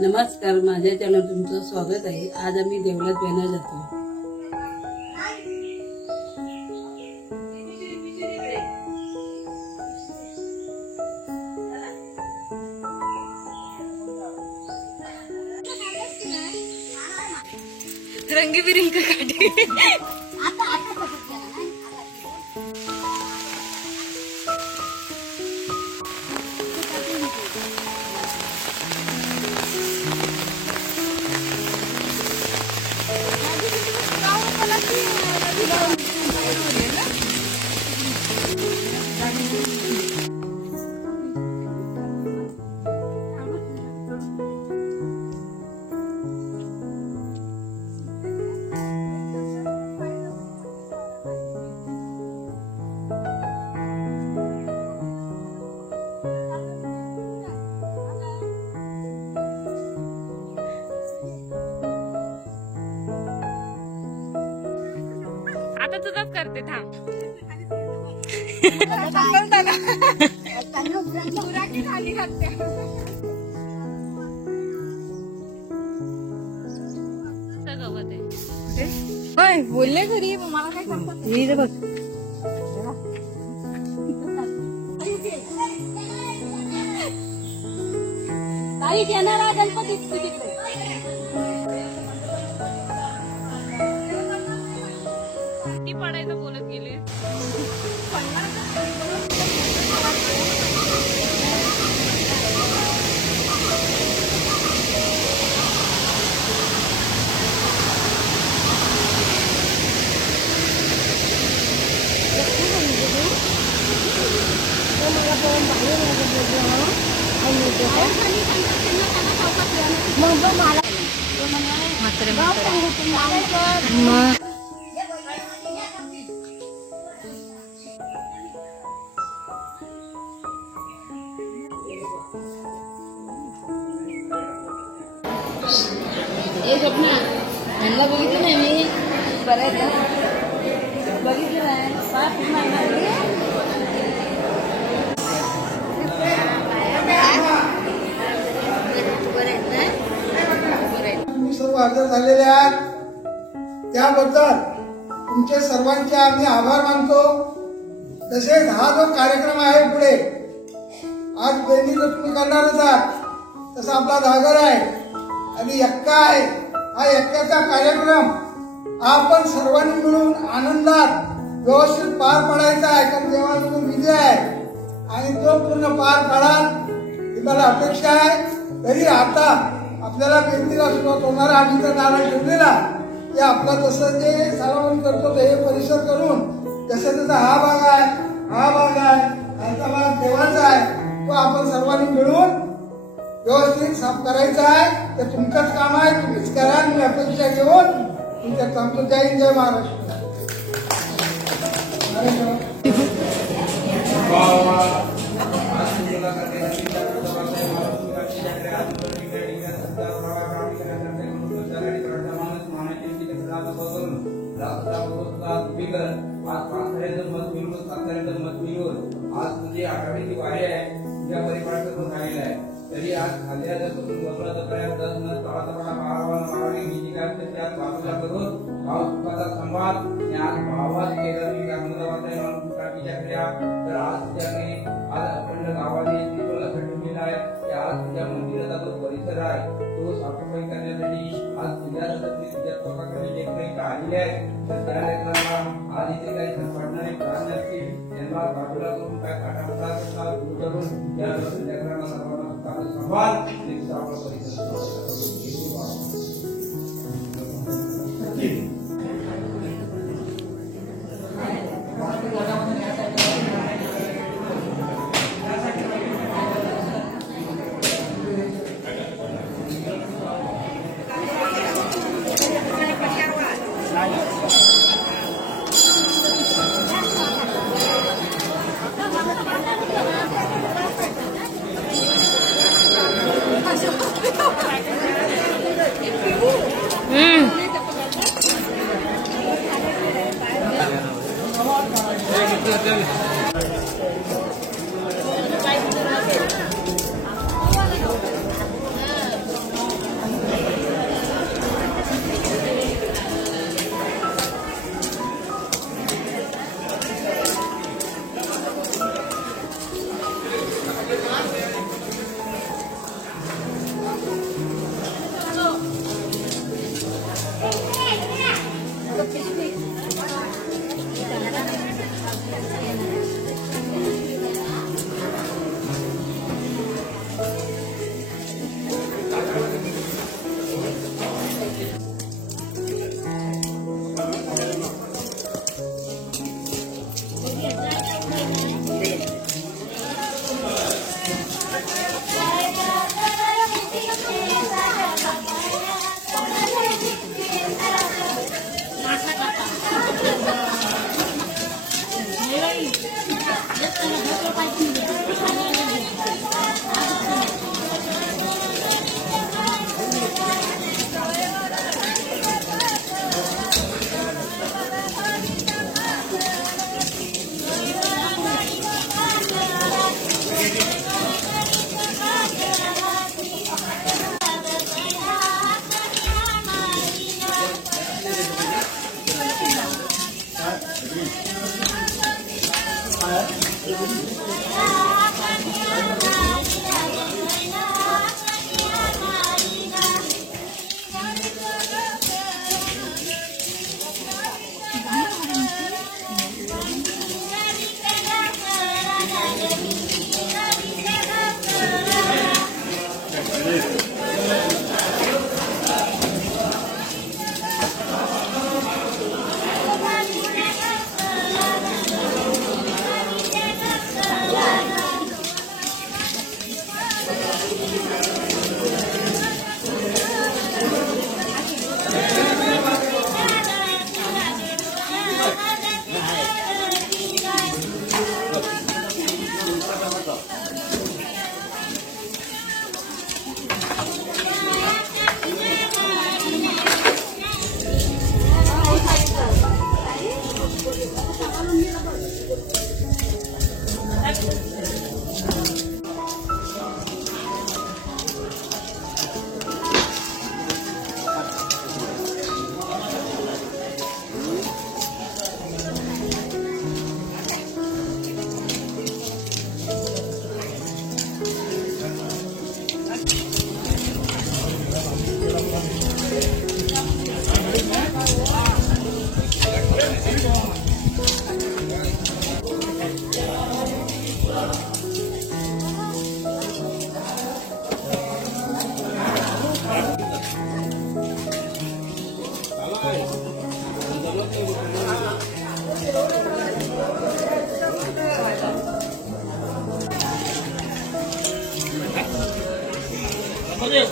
नमस्कार, माझ्या चॅनल तुमचं स्वागत आहे। आज आम्ही देवळात भेना जातो। रंगीबिरंगी काढी आता तुझंच करते थांब गवत आहे बोलले घरी मला काय सांगतात बघ ताई येणारा गणपती तिकडे किती पडायचं बोलत गेले एक अपना ह्यांना बघितलं नाही मी बरं बघितलं नाही 5 महिना सर्व हजर झालेले आहेत त्याबद्दल तुमचे सर्वांचे आम्ही आभार मानतो। तसेच हा जो कार्यक्रम आहे पुढे आज बेनी जर तुम्ही करणारच आहात तसा आपला घागर आहे आणि यक्का आहे। हा यक्क्याचा कार्यक्रम आपण सर्वांनी मिळून आनंदात व्यवस्थित पार पाडायचा आहे कारण देवाचा तो विजय आहे आणि तो पूर्ण पार पाडाल ही मला अपेक्षा आहे। तरी आता आपल्याला बेंदीला सुरुवात होणार आम्ही तर नारळ ठेवलेला की आपला जसं जे सालावण करतो हे परिसर करून जसं जसं हा भाग आहे याचा भाग देवाचा आहे तो आपण सर्वांनी मिळून व्यवस्थित साफ करायचा आहे। ते तुमचंच काम आहे, तुम्हीच करा। मी अपेक्षा घेऊन तुमच्या थांबतो। जय हिंद, जय महाराष्ट्र। आज तुझी आठवड्याची वारी आहे तुझ्या परिवाराचं झालेलं आहे तरी आज खाल्ल्या जातून बसण्याचा प्रयत्न त्यात बाजूला करून भाव सुखाचा संवाद आज भावात केलं मी क्रिया तर आज तुझ्याकडे आज अखंड गावाने असं ठेवलेला आहे की आज तुझ्या मंदिराचा जो परिसर आहे तो साफसफाई करण्यासाठी आज तुझ्या स्वतःकडे जे काही आलेले आहे तर त्या लेकरांना आज इथे काही झटपटणारे प्राण असतील त्यांना बाजूला करून काय काटा करून या लेकरांना सर्वांना संभाळ आपला परिसर मध्ये